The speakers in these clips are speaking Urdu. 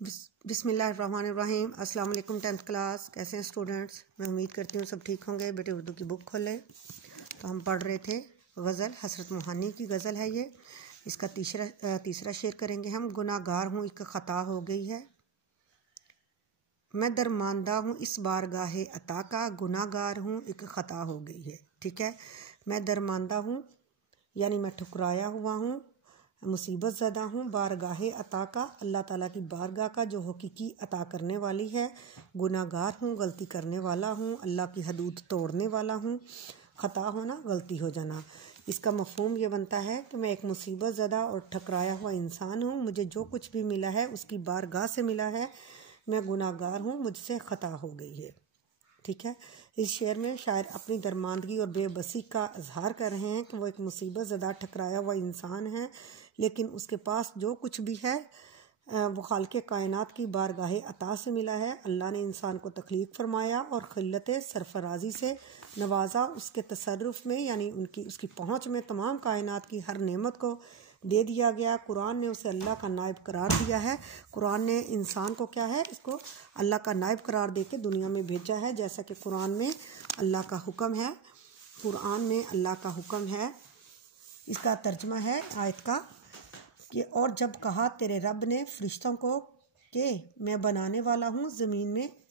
بسم اللہ الرحمن الرحیم۔ السلام علیکم 10th کلاس، کیسے ہیں اسٹوڈنٹس؟ میں امید کرتی ہوں سب ٹھیک ہوں گے۔ بیٹے اردو کی بک کھولیں تو ہم پڑھ رہے تھے غزل حسرت موہانی کی غزل ہے یہ۔ اس کا تیسرا شعر کریں گے ہم۔ گناہ گار ہوں ایک خطا ہو گئی ہے، میں درماندہ ہوں اس بارگاہ عطا کا، گناہ گار ہوں ایک خطا ہو گئی ہے۔ ٹھیک ہے، میں درماندہ ہوں یعنی میں ٹھکرایا ہوا ہوں، مصیبت زدہ ہوں، بارگاہ عطا کا اللہ تعالیٰ کی بارگاہ کا جو حقیقی عطا کرنے والی ہے، گناہ گار ہوں، غلطی کرنے والا ہوں، اللہ کی حدود توڑنے والا ہوں۔ خطا ہونا غلطی ہو جانا، اس کا مفہوم یہ بنتا ہے کہ میں ایک مصیبت زدہ اور ٹھکرایا ہوا انسان ہوں، مجھے جو کچھ بھی ملا ہے اس کی بارگاہ سے ملا ہے، میں گناہ گار ہوں، مجھ سے خطا ہو گئی ہے۔ ٹھیک ہے، اس شعر میں شاعر اپنی درماندگی اور بے بسی کا اظہار کر رہے ہیں کہ وہ ایک مصیبت زدہ ٹھکرایا ہوا انسان ہے، لیکن اس کے پاس جو کچھ بھی ہے وہ خالق کائنات کی بارگاہ عطا سے ملا ہے۔ اللہ نے انسان کو تخلیق فرمایا اور خلت سرفرازی سے نوازا، اس کے تصرف میں یعنی اس کی پہنچ میں تمام کائنات کی ہر نعمت کو دے دیا گیا۔ قرآن نے اسے اللہ کا نائب قرار دیا ہے۔ قرآن نے انسان کو کیا ہے، اس کو اللہ کا نائب قرار دے کے دنیا میں بھیجا ہے، جیسا کہ قرآن میں اللہ کا حکم ہے۔ قرآن میں اللہ کا حکم ہے، اس کا ترجمہ ہے آیت کا کہ اور جب کہا تیرے رب نے فرشتوں کو کہ میں بنانے والا ہوں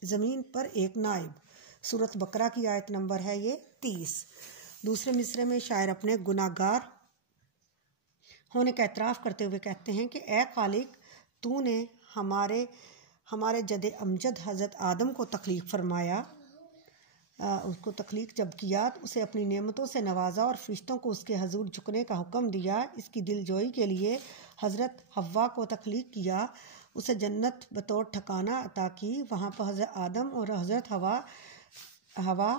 زمین پر ایک نائب۔ سورۃ بقرہ کی آیت نمبر ہے یہ 30۔ دوسرے مصرعے میں شاعر اپنے گناہ گار ہونے کا اعتراف کرتے ہوئے کہتے ہیں کہ اے خالق، تو نے ہمارے جد امجد حضرت آدم کو تخلیق فرمایا، اس کو تخلیق جب کیا تو اسے اپنی نعمتوں سے نوازا اور فرشتوں کو اس کے حضور جھکنے کا حکم دیا، اس کی دل جوئی کے لیے حضرت حوا کو تخلیق کیا، اسے جنت بطور ٹھکانہ عطا کی، وہاں پر حضرت آدم اور حضرت حوا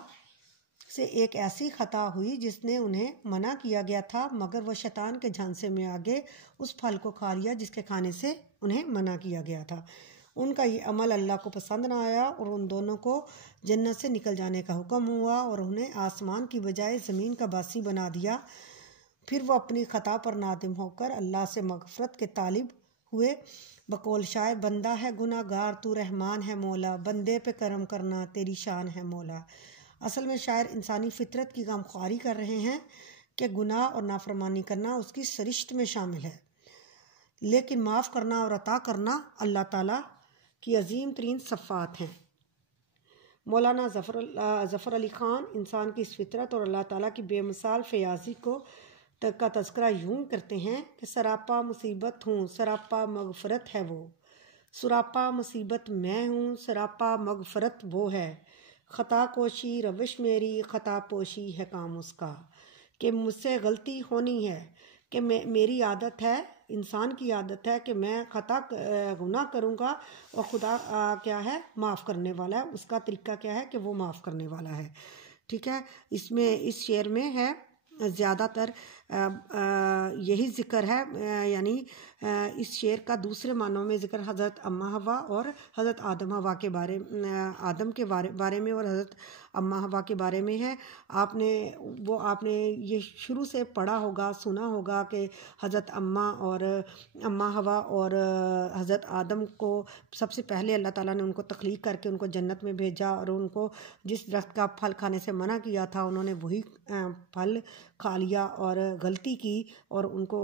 سے ایک ایسی خطا ہوئی جس نے انہیں منع کیا گیا تھا، مگر وہ شیطان کے جھانسے میں آگے اس پھل کو کھا لیا جس کے کھانے سے انہیں منع کیا گیا تھا۔ ان کا یہ عمل اللہ کو پسند نہ آیا اور ان دونوں کو جنت سے نکل جانے کا حکم ہوا اور انہیں آسمان کی بجائے زمین کا باسی بنا دیا۔ پھر وہ اپنی خطا پر نادم ہو کر اللہ سے مغفرت کے طالب ہوئے۔ بقول شاعر، بندہ ہے گناہ گار تو رحمان ہے مولا، بندے پہ کرم کرنا تیری شان ہے مولا۔ اصل میں شاعر انسانی فطرت کی غمخواری کر رہے ہیں کہ گناہ اور نافرمانی کرنا اس کی سرشت میں شامل ہے، لیکن معاف کرنا اور عطا کرنا اللہ تعالیٰ کی عظیم ترین صفات ہیں۔ مولانا ظفر علی خان انسان کی اس فطرت اور اللہ تعالیٰ کی بے مثال فیاضی کا تذکرہ یوں کرتے ہیں کہ سراپا مصیبت ہوں سراپا مغفرت ہے وہ، سراپا مصیبت میں ہوں سراپا مغفرت وہ ہے، خطا کوشی روش میری خطا پوشی ہے کام اس کا، کہ مجھ سے غلطی ہونی ہے، کہ میری عادت ہے، انسان کی عادت ہے کہ میں گناہ کروں گا اور خدا کیا ہے، معاف کرنے والا ہے، اس کا طریقہ کیا ہے کہ وہ معاف کرنے والا ہے۔ ٹھیک ہے، اس شعر میں ہے زیادہ تر یہی ذکر ہے، یعنی اس شعر کا دوسرے معنوں میں ذکر حضرت اماں حوا اور حضرت آدم کے بارے میں اور حضرت اماں حوا کے بارے میں ہے۔ آپ نے یہ شروع سے پڑھا ہوگا، سنا ہوگا کہ حضرت اماں حوا اور حضرت آدم کو سب سے پہلے اللہ تعالیٰ نے ان کو تخلیق کر کے ان کو جنت میں بھیجا اور ان کو جس درخت کا پھل کھانے سے منع کیا تھا انہوں نے وہی پھل کھا لیا اور غلطی کی، اور ان کو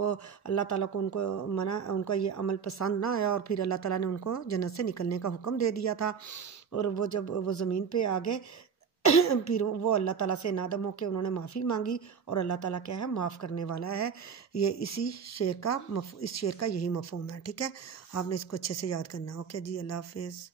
اللہ تعالیٰ کو ان کا یہ عمل پسند نہ آیا اور پھر اللہ تعالیٰ نے ان کو جنت سے نکلنے کا حکم دے دیا تھا، اور وہ جب وہ زمین پہ آ گئے پھر وہ اللہ تعالیٰ سے نادم ہو کے انہوں نے معافی مانگی، اور اللہ تعالیٰ کیا ہے، معاف کرنے والا ہے۔ یہ اس شعر کا یہی مفہوم ہے۔ ٹھیک ہے، آپ نے اس کو اچھے سے یاد کرنا ہے۔ اوکے جی، اللہ حافظ۔